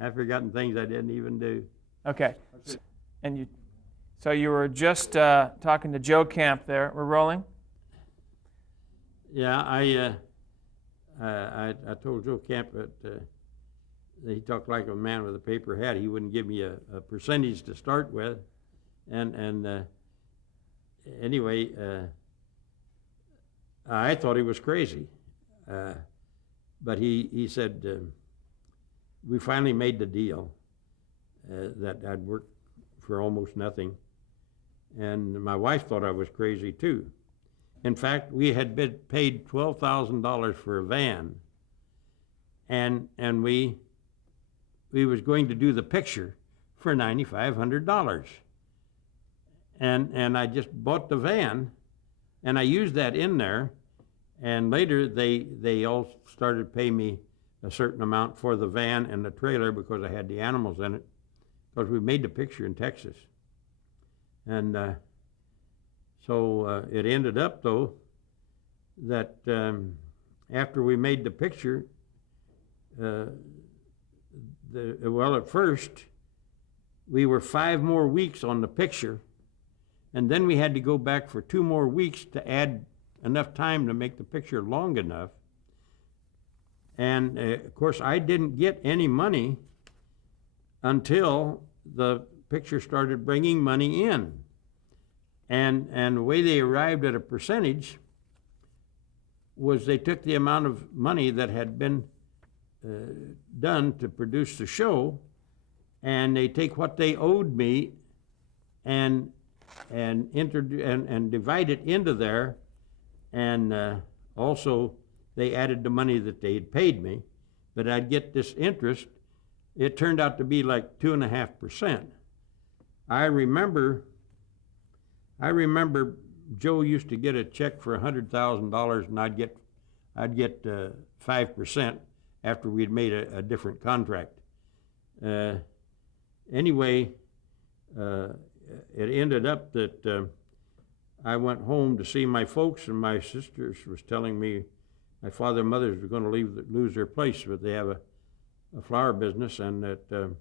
I've forgotten things I didn't even do. Okay. So you were just talking to Joe Camp there. We're rolling? Yeah, I told Joe Camp that he talked like a man with a paper hat. He wouldn't give me a percentage to start with, and anyway, I thought he was crazy, but he said we finally made the deal that I'd work for almost nothing, and my wife thought I was crazy too. In fact, we had been paid $12,000 for a van, and we was going to do the picture for $9,500. And I just bought the van, and I used that in there, and later they all started paying me a certain amount for the van and the trailer because I had the animals in it, because we made the picture in Texas. And so it ended up, though, that after we made the picture, at first, we were 5 more weeks on the picture, and then we had to go back for 2 more weeks to add enough time to make the picture long enough. And of course, I didn't get any money until the picture started bringing money in. And the way they arrived at a percentage was they took the amount of money that had been done to produce the show, and they take what they owed me and divide it into there, and also they added the money that they had paid me, but I'd get this interest. It turned out to be like 2.5%. I remember Joe used to get a check for $100,000, and I'd get 5% after we'd made a different contract. Anyway, it ended up that I went home to see my folks, and my sisters was telling me my father and mother were going to lose their place, but they have a flower business, and that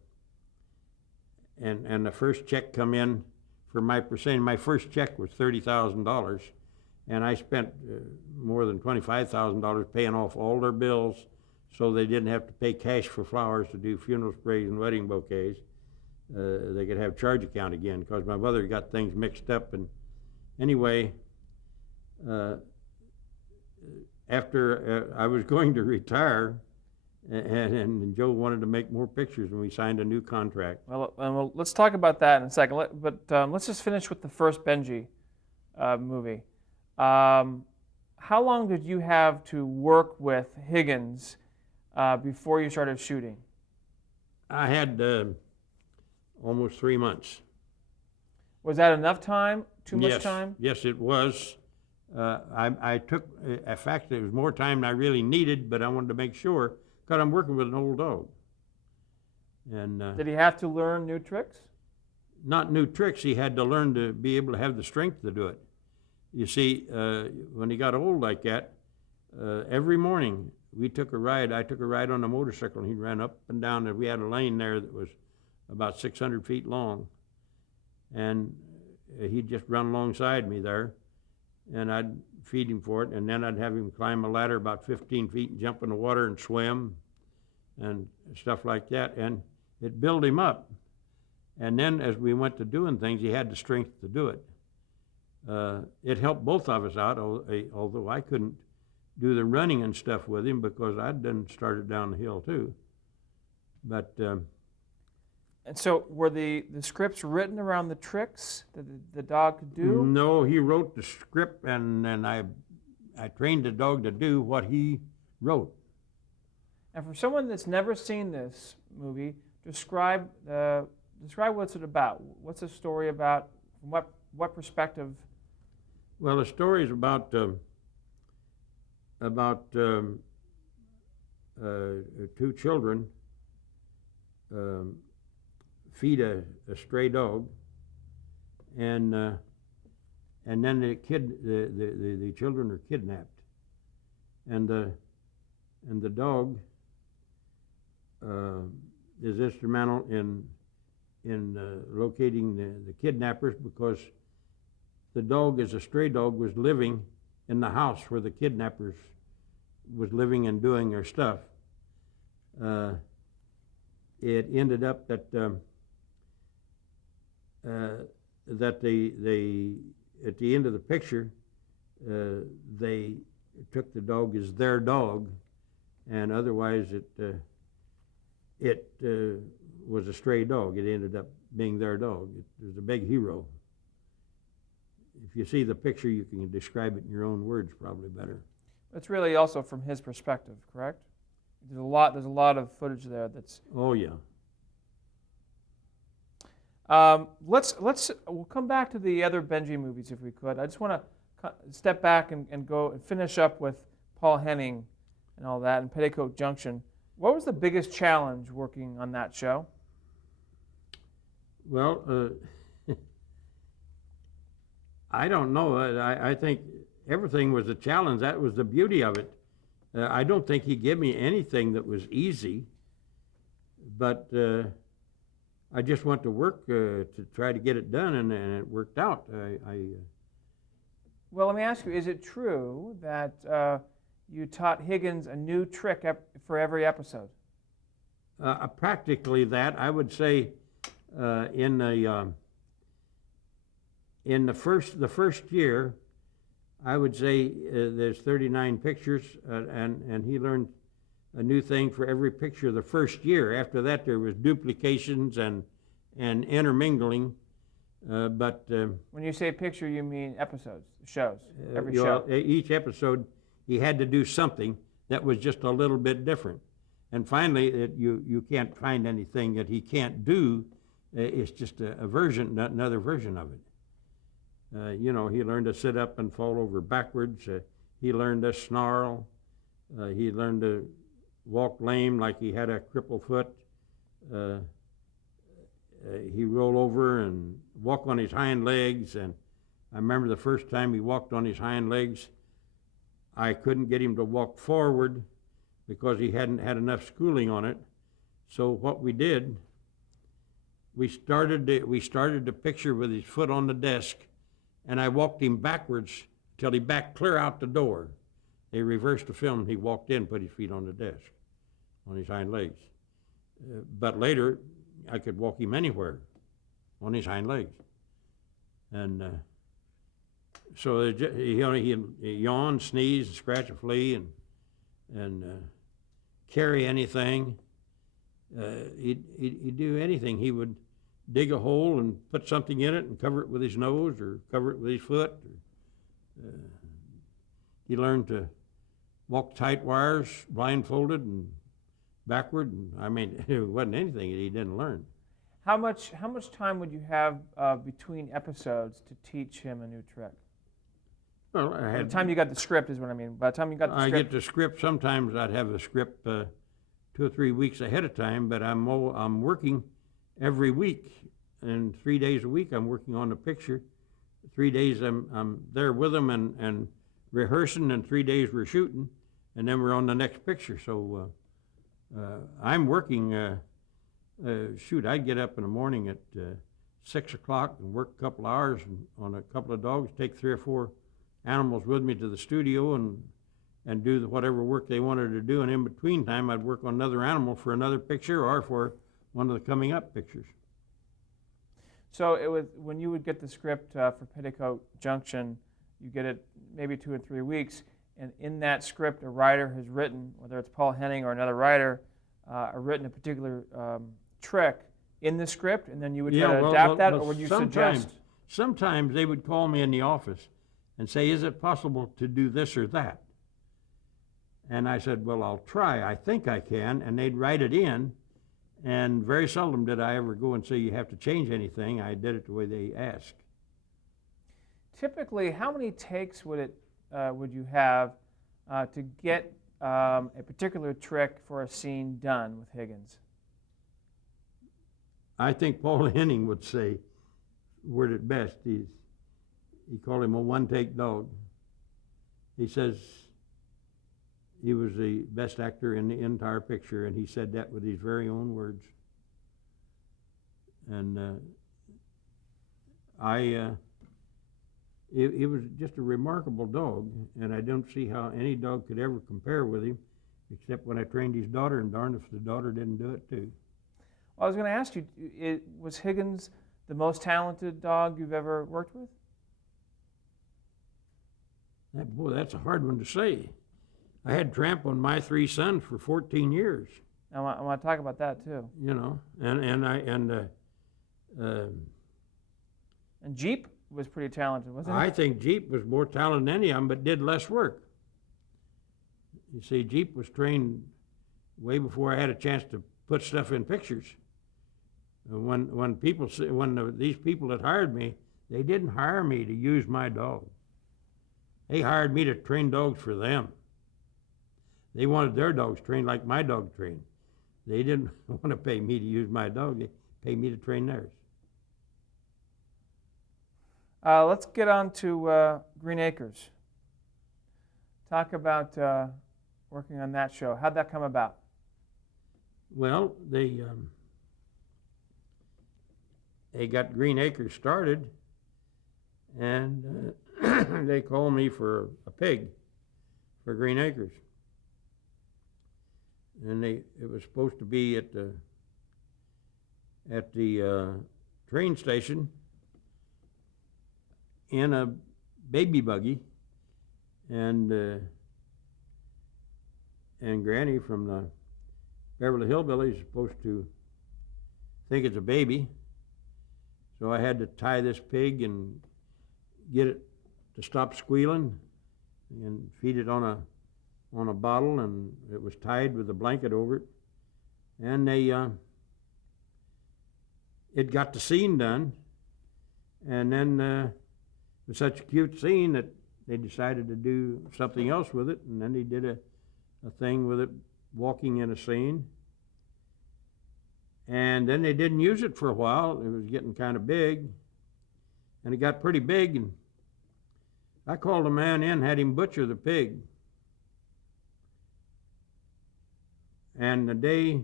and the first check come in for my percentage. My first check was $30,000, and I spent more than $25,000 paying off all their bills, so they didn't have to pay cash for flowers to do funeral sprays and wedding bouquets. They could have charge account again, because my mother got things mixed up. And anyway, after I was going to retire, and Joe wanted to make more pictures, and we signed a new contract. Well, let's talk about that in a second. Let's just finish with the first Benji movie. How long did you have to work with Higgins before you started shooting? I had almost 3 months. Was that enough time? Too much time? Yes, it was. I took, in fact, it was more time than I really needed, but I wanted to make sure, because I'm working with an old dog. And did he have to learn new tricks? Not new tricks. He had to learn to be able to have the strength to do it. You see, when he got old like that, every morning we took a ride. I took a ride on a motorcycle, and he ran up and down. And we had a lane there that was about 600 feet long, and he'd just run alongside me there, and I'd feed him for it, and then I'd have him climb a ladder about 15 feet and jump in the water and swim and stuff like that, and it built him up. And then as we went to doing things, he had the strength to do it. It helped both of us out, although I couldn't do the running and stuff with him because I'd done started down the hill too. But and so were the scripts written around the tricks that the dog could do? No, he wrote the script, and then I trained the dog to do what he wrote. And for someone that's never seen this movie, describe what's it about. What's the story about? From what perspective? Well, the story is about two children feed a stray dog, and then the children are kidnapped, and the dog is instrumental in locating the kidnappers, because the dog, as a stray dog, was living in the house where the kidnappers was living and doing their stuff. It ended up that that they at the end of the picture, they took the dog as their dog, and otherwise it was a stray dog. It ended up being their dog. It was a big hero. If you see the picture, you can describe it in your own words probably better. It's really also from his perspective, correct? There's a lot of footage there that's. Oh yeah. We'll come back to the other Benji movies if we could. I just want to step back and go and finish up with Paul Henning and all that, and Petticoat Junction. What was the biggest challenge working on that show? Well, I don't know. I think everything was a challenge. That was the beauty of it. I don't think he gave me anything that was easy, but I just went to work to try to get it done, and it worked out. Well, let me ask you, is it true that you taught Higgins a new trick for every episode? Practically that. I would say in the first year, I would say there's 39 pictures, and he learned a new thing for every picture the first year. After that, there was duplications and intermingling. But when you say picture, you mean episodes, shows, every show. show. Each episode, he had to do something that was just a little bit different. And finally, you can't find anything that he can't do. It's just a version, another version of it. He learned to sit up and fall over backwards. He learned to snarl. He learned to walk lame like he had a crippled foot. He roll over and walk on his hind legs. And I remember the first time he walked on his hind legs, I couldn't get him to walk forward because he hadn't had enough schooling on it. So what we did, we started the picture with his foot on the desk, and I walked him backwards till he backed clear out the door. They reversed the film. He walked in, put his feet on the desk, on his hind legs. But later, I could walk him anywhere on his hind legs. And so he yawn, sneeze, scratch a flea, and carry anything. He'd do anything. He would dig a hole and put something in it and cover it with his nose or cover it with his foot. He learned to walk tight wires blindfolded and backward. And I mean, it wasn't anything that he didn't learn. How much time would you have between episodes to teach him a new trick? Well, By the time you got the script is what I mean. By the time you got the script. I get the script. Sometimes I'd have the script 2 or 3 weeks ahead of time, but I'm working every week, and 3 days a week I'm working on the picture. 3 days I'm there with them and rehearsing, and 3 days we're shooting, and then we're on the next picture. So I'm working. I'd get up in the morning at 6 o'clock and work a couple hours on a couple of dogs, take 3 or 4 animals with me to the studio and do whatever work they wanted to do, and in between time I'd work on another animal for another picture or for one of the coming up pictures. So it was when you would get the script for Petticoat Junction, you get it maybe 2 or 3 weeks, and in that script a writer has written, whether it's Paul Henning or another writer, written a particular trick in the script, and then you would try to adapt that, or would you suggest? Sometimes they would call me in the office and say, is it possible to do this or that? And I said, well, I'll try. I think I can. And they'd write it in. And very seldom did I ever go and say, you have to change anything. I did it the way they asked. Typically, how many takes would you have to get a particular trick for a scene done with Higgins? I think Paul Henning would say, word it best. He called him a one-take dog. He says he was the best actor in the entire picture, and he said that with his very own words. and he was just a remarkable dog, and I don't see how any dog could ever compare with him, except when I trained his daughter, and darned if the daughter didn't do it too. Well, I was going to ask you, was Higgins the most talented dog you've ever worked with? Boy, that's a hard one to say. I had Tramp on my 3 sons for 14 years. I want to talk about that too. You know, And Jeep was pretty talented, wasn't he? I think Jeep was more talented than any of them, but did less work. You see, Jeep was trained way before I had a chance to put stuff in pictures. When these people that hired me, they didn't hire me to use my dog. They hired me to train dogs for them. They wanted their dogs trained like my dog trained. They didn't want to pay me to use my dog. They paid me to train theirs. Let's get on to Green Acres. Talk about working on that show. How'd that come about? Well, they got Green Acres started, and they called me for a pig for Green Acres. And it was supposed to be at the train station in a baby buggy, and Granny from the Beverly Hillbillies is supposed to think it's a baby, so I had to tie this pig and get it to stop squealing and feed it on a bottle, and it was tied with a blanket over it, and it got the scene done, and then it was such a cute scene that they decided to do something else with it, and then they did a thing with it walking in a scene, and then they didn't use it for a while. It was getting kind of big, and it got pretty big, and I called a man in, had him butcher the pig. And the day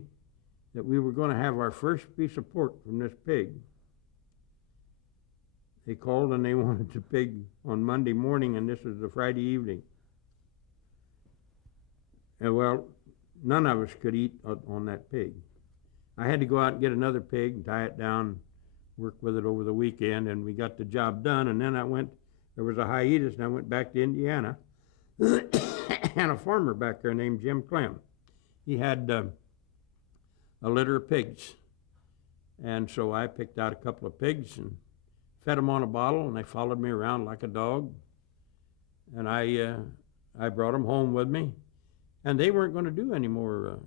that we were going to have our first piece of pork from this pig, they called and they wanted the pig on Monday morning, and this was the Friday evening. And well, none of us could eat on that pig. I had to go out and get another pig and tie it down, work with it over the weekend, and we got the job done. And then there was a hiatus, and I went back to Indiana, and a farmer back there named Jim Clem. He had a litter of pigs, and so I picked out a couple of pigs and fed them on a bottle, and they followed me around like a dog. And I brought them home with me, and they weren't going to do any more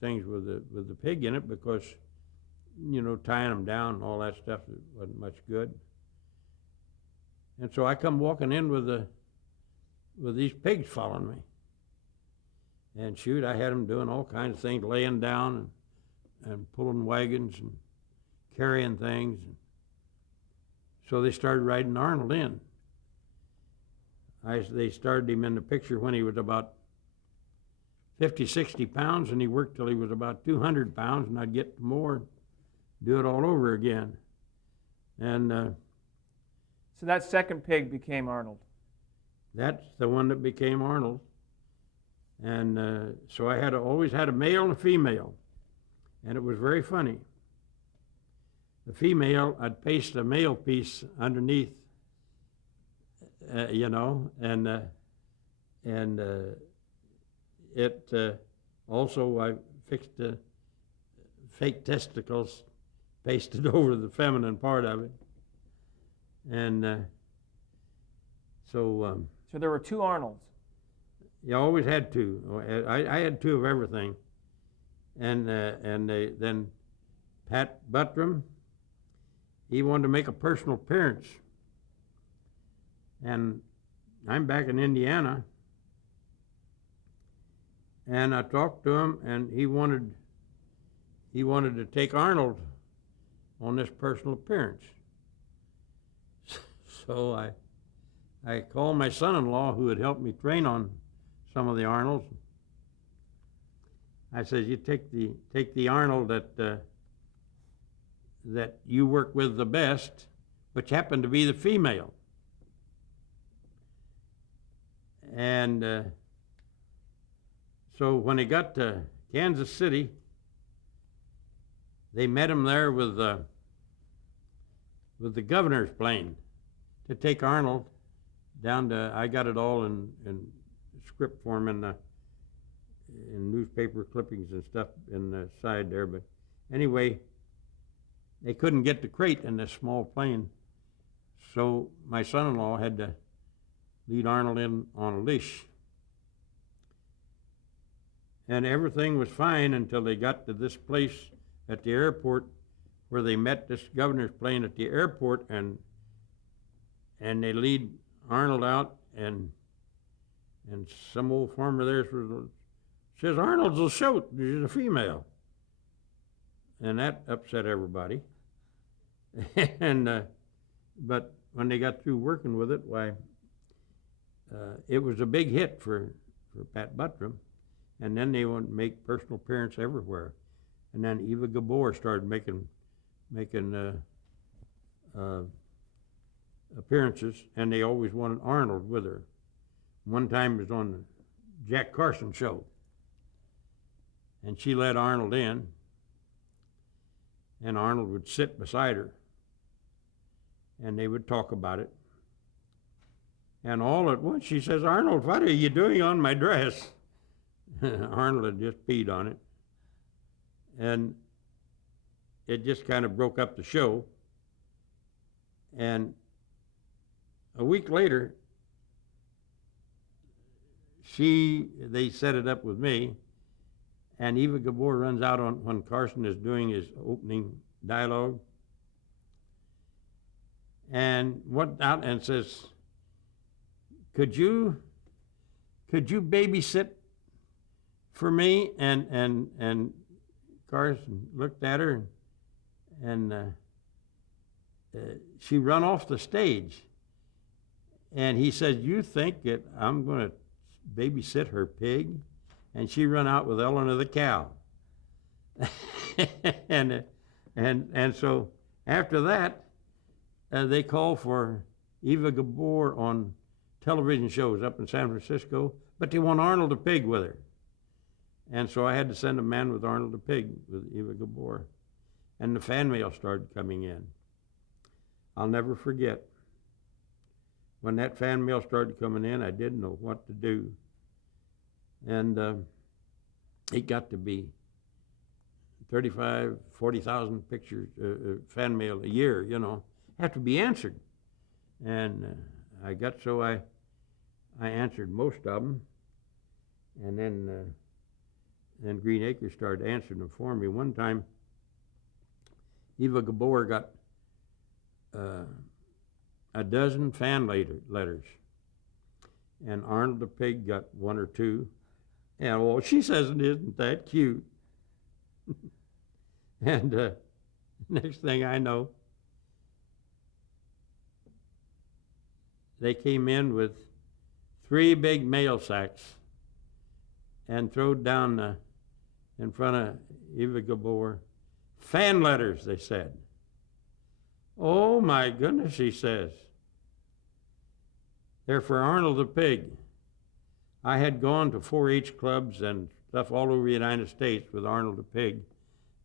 things with the pig in it because, you know, tying them down and all that stuff wasn't much good. And so I come walking in with these pigs following me. And shoot, I had them doing all kinds of things, laying down and pulling wagons and carrying things. So they started riding Arnold in. They started him in the picture when he was about 50, 60 pounds, and he worked till he was about 200 pounds, and I'd get more, do it all over again. And so that second pig became Arnold. That's the one that became Arnold. And so I always had a male and a female, and it was very funny. The female, I'd paste a male piece underneath, you know, and it also I fixed the fake testicles, pasted over the feminine part of it, and so there were two Arnolds. You always had two. I had two of everything, and then Pat Buttram, he wanted to make a personal appearance, and I'm back in Indiana, and I talked to him, and he wanted to take Arnold on this personal appearance. So I called my son-in-law, who had helped me train on some of the Arnolds. I said, you take the Arnold that you work with the best, which happened to be the female. And so when he got to Kansas City, they met him there with the governor's plane to take Arnold down to, I got it all in script form in newspaper clippings and stuff in the side there, but anyway, they couldn't get to Crate in this small plane, so my son-in-law had to lead Arnold in on a leash. And everything was fine until they got to this place at the airport where they met this governor's plane at the airport, and they lead Arnold out, and some old farmer there says, Arnold's a shoat, she's a female. And that upset everybody. But when they got through working with it, why, it was a big hit for Pat Buttram. And then they would make personal appearance everywhere. And then Eva Gabor started making appearances, and they always wanted Arnold with her. One time it was on the Jack Carson show, and she let Arnold in, and Arnold would sit beside her, and they would talk about it. And all at once she says, Arnold, what are you doing on my dress? Arnold had just peed on it. And it just kind of broke up the show. And a week later, they set it up with me, and Eva Gabor runs out on when Carson is doing his opening dialogue, and went out and says, could you babysit for me? And Carson looked at her, and she run off the stage. And he said, you think that I'm going to babysit her pig? And she run out with Eleanor the cow. and so after that, they called for Eva Gabor on television shows up in San Francisco, but they want Arnold the pig with her. And so I had to send a man with Arnold the pig, with Eva Gabor. And the fan mail started coming in. I'll never forget. When that fan mail started coming in, I didn't know what to do. And it got to be 35, 40,000 pictures, fan mail a year, you know, have to be answered. And I answered most of them. And then Green Acres started answering them for me. One time, Eva Gabor got a dozen fan letters, and Arnold the pig got one or two. And well, she says it isn't that cute. And next thing I know, they came in with 3 big mail sacks and throwed down in front of Eva Gabor, fan letters, they said. Oh my goodness, she says. They're for Arnold the pig. I had gone to 4-H clubs and stuff all over the United States with Arnold the pig,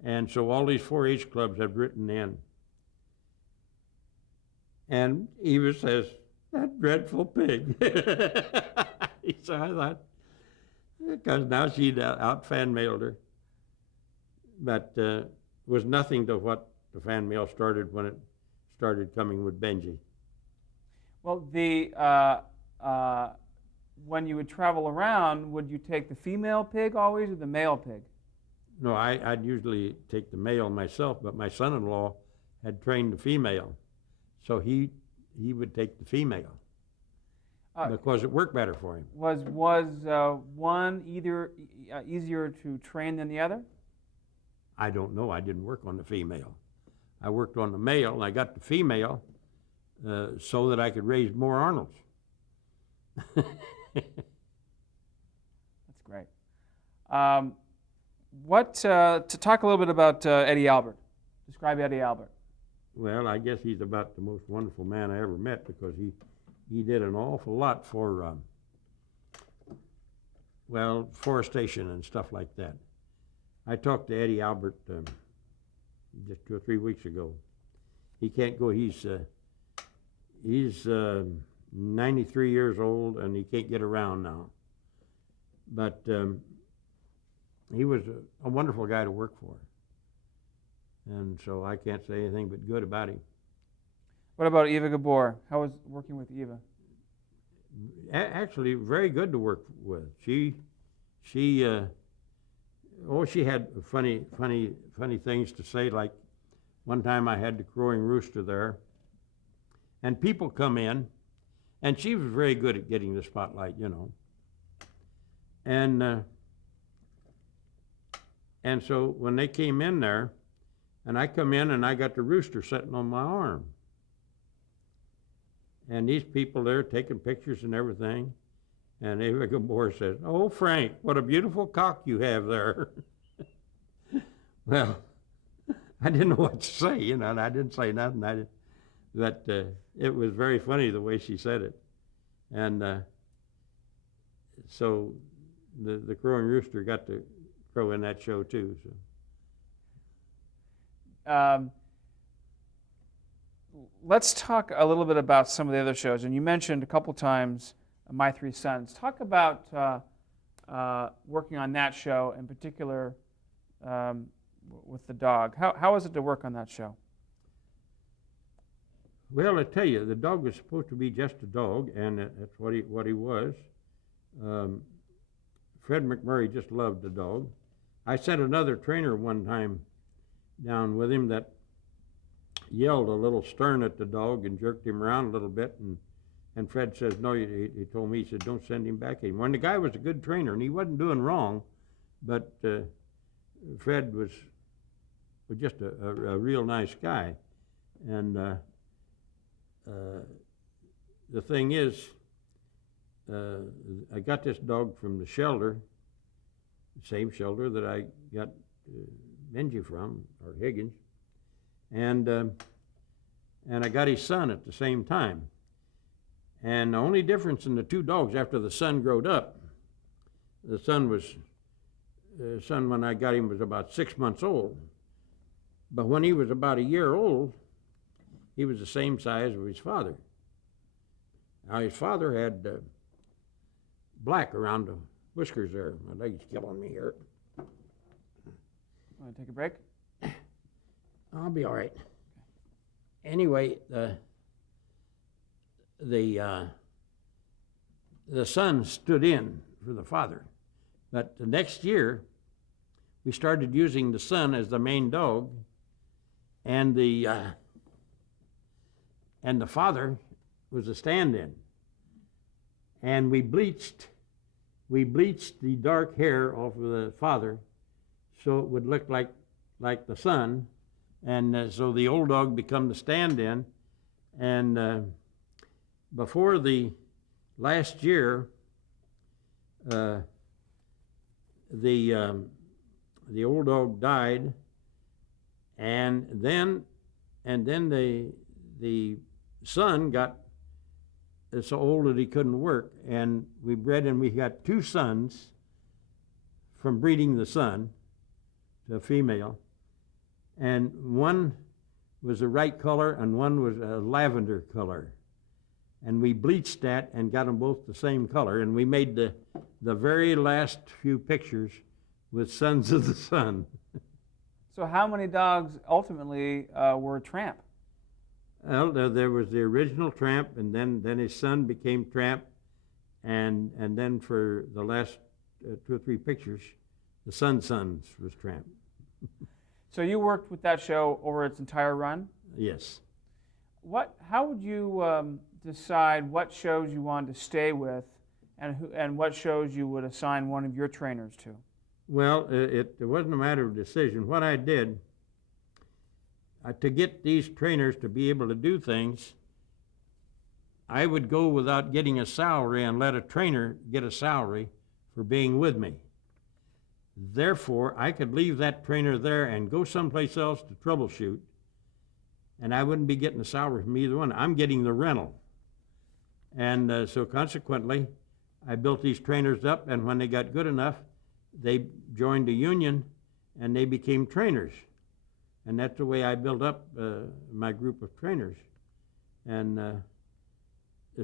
and so all these 4-H clubs had written in. And Eva says, that dreadful pig. So I thought, because now she'd out fan mailed her. But was nothing to what the fan mail started when it started coming with Benji. Well, when you would travel around, would you take the female pig always or the male pig? No, I'd usually take the male myself, but my son-in-law had trained the female, so he would take the female because it worked better for him. Was one either easier to train than the other? I don't know. I didn't work on the female. I worked on the male, and I got the female so that I could raise more Arnolds. That's great. To talk a little bit about Eddie Albert, Describe Eddie Albert. Well, I guess he's about the most wonderful man I ever met because he did an awful lot for, forestation and stuff like that. I talked to Eddie Albert just 2 or 3 weeks ago. He can't go. He's 93 years old and he can't get around now. But he was a wonderful guy to work for. And so I can't say anything but good about him. What about Eva Gabor? How was working with Eva? Actually, very good to work with. She had funny things to say. Like one time I had the crowing rooster there, and people come in, and she was very good at getting the spotlight, you know. And so when they came in there, and I come in and I got the rooster sitting on my arm. And these people there taking pictures and everything. And Eva Gabor says, "Oh, Frank, what a beautiful cock you have there." Well, I didn't know what to say, you know, and I didn't say nothing. But it was very funny the way she said it. And so the crowing rooster got to crow in that show too. So. Let's talk a little bit about some of the other shows. And you mentioned a couple times My Three Sons. Talk about working on that show, in particular with the dog. How was it to work on that show? Well, I tell you, the dog was supposed to be just a dog, and that's what he was. Fred McMurray just loved the dog. I sent another trainer one time down with him that yelled a little stern at the dog and jerked him around a little bit, and Fred says, no, he told me, he said, don't send him back anymore. And the guy was a good trainer, and he wasn't doing wrong, but Fred was just a real nice guy. And the thing is, I got this dog from the shelter, the same shelter that I got Benji from, or Higgins, and I got his son at the same time. And the only difference in the two dogs after the son growed up, the son when I got him was about 6 months old, but when he was about a year old, he was the same size as his father. Now his father had black around the whiskers there. My leg's killing me here. Want to take a break? I'll be all right. Anyway, the son stood in for the father, but the next year we started using the son as the main dog, and the father was a stand-in, and we bleached the dark hair off of the father so it would look like the son, and so the old dog become the stand-in. And before the last year, the old dog died, and then the son got so old that he couldn't work, and we bred, and we got 2 sons from breeding the son to a female, and one was a right color and one was a lavender color, and we bleached that and got them both the same color, and we made the very last few pictures with Sons of the Sun. So how many dogs ultimately were Tramp? Well, there was the original Tramp, and then his son became Tramp, and then for the last 2 or 3 pictures, the Sons was Tramp. So you worked with that show over its entire run? Yes. How would you decide what shows you wanted to stay with, and what shows you would assign one of your trainers to? Well, it wasn't a matter of decision. What I did, to get these trainers to be able to do things, I would go without getting a salary and let a trainer get a salary for being with me. Therefore, I could leave that trainer there and go someplace else to troubleshoot, and I wouldn't be getting a salary from either one. I'm getting the rental. And so consequently, I built these trainers up, and when they got good enough, they joined a union, and they became trainers. And that's the way I built up my group of trainers. And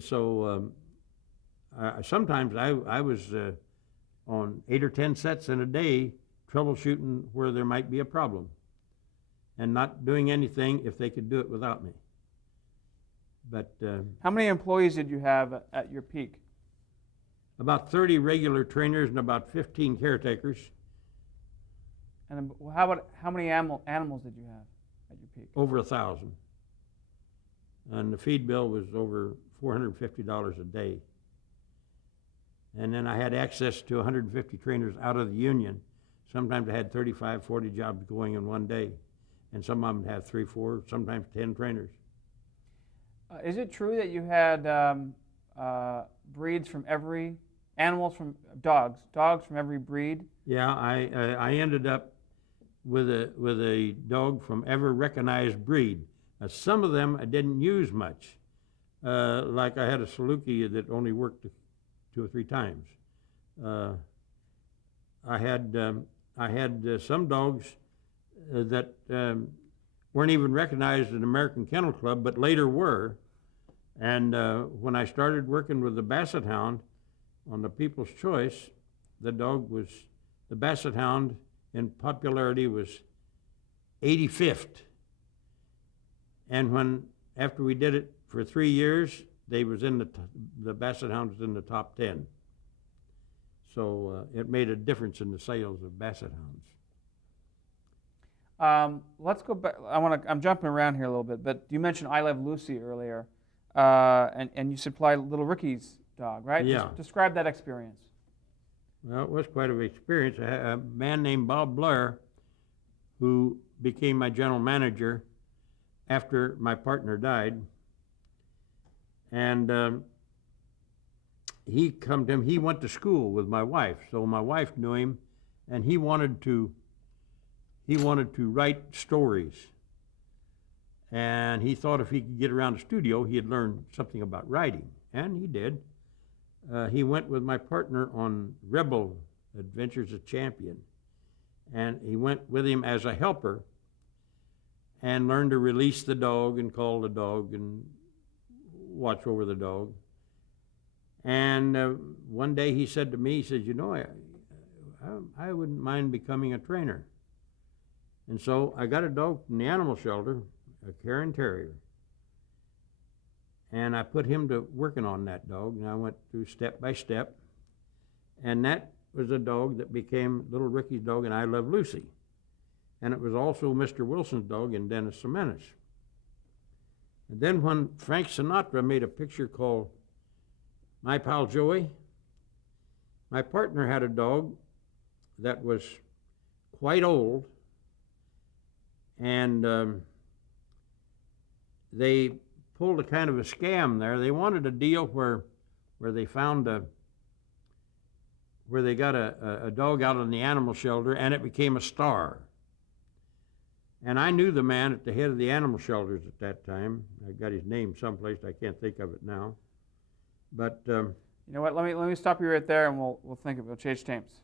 sometimes I was on 8 or 10 sets in a day, troubleshooting where there might be a problem, and not doing anything if they could do it without me. But How many employees did you have at your peak? about 30 regular trainers and about 15 caretakers. And how many animals did you have at your peak? Over 1,000. And the feed bill was over $450 a day. And then I had access to 150 trainers out of the union. Sometimes I had 35, 40 jobs going in one day. And some of them had 3, 4, sometimes 10 trainers. Is it true that you had breeds from every, dogs from every breed? Yeah, I ended up with a dog from every recognized breed. Some of them I didn't use much. Like I had a Saluki that only worked 2 or 3 times. I had some dogs that weren't even recognized in American Kennel Club, but later were. And when I started working with the Basset Hound on the People's Choice, the Basset Hound in popularity was 85th. And after we did it for 3 years, they was in the Basset Hound was in the top 10. So it made a difference in the sales of Basset Hounds. Let's go back. I'm jumping around here a little bit, but you mentioned I Love Lucy earlier, and you supplied Little Ricky's dog, right? Yeah. Describe that experience. Well, it was quite an experience. I had a man named Bob Blair, who became my general manager after my partner died. And he went to school with my wife, so my wife knew him, and he wanted to write stories. And he thought if he could get around the studio, he'd learn something about writing, and he did. He went with my partner on Rebel Adventures of Champion, and he went with him as a helper and learned to release the dog and call the dog and watch over the dog. And one day he said to me, he says, you know, I wouldn't mind becoming a trainer. And so I got a dog from the animal shelter, a Cairn Terrier, and I put him to working on that dog, and I went through step by step, and that was a dog that became Little Ricky's dog in I Love Lucy. And it was also Mr. Wilson's dog in Dennis the Menace. And then when Frank Sinatra made a picture called My Pal Joey, my partner had a dog that was quite old, and they pulled a kind of a scam there. They wanted a deal where they found where they got a dog out in the animal shelter, and it became a star. And I knew the man at the head of the animal shelters at that time. I got his name someplace. I can't think of it now. But you know what? Let me stop you right there, and we'll change tapes.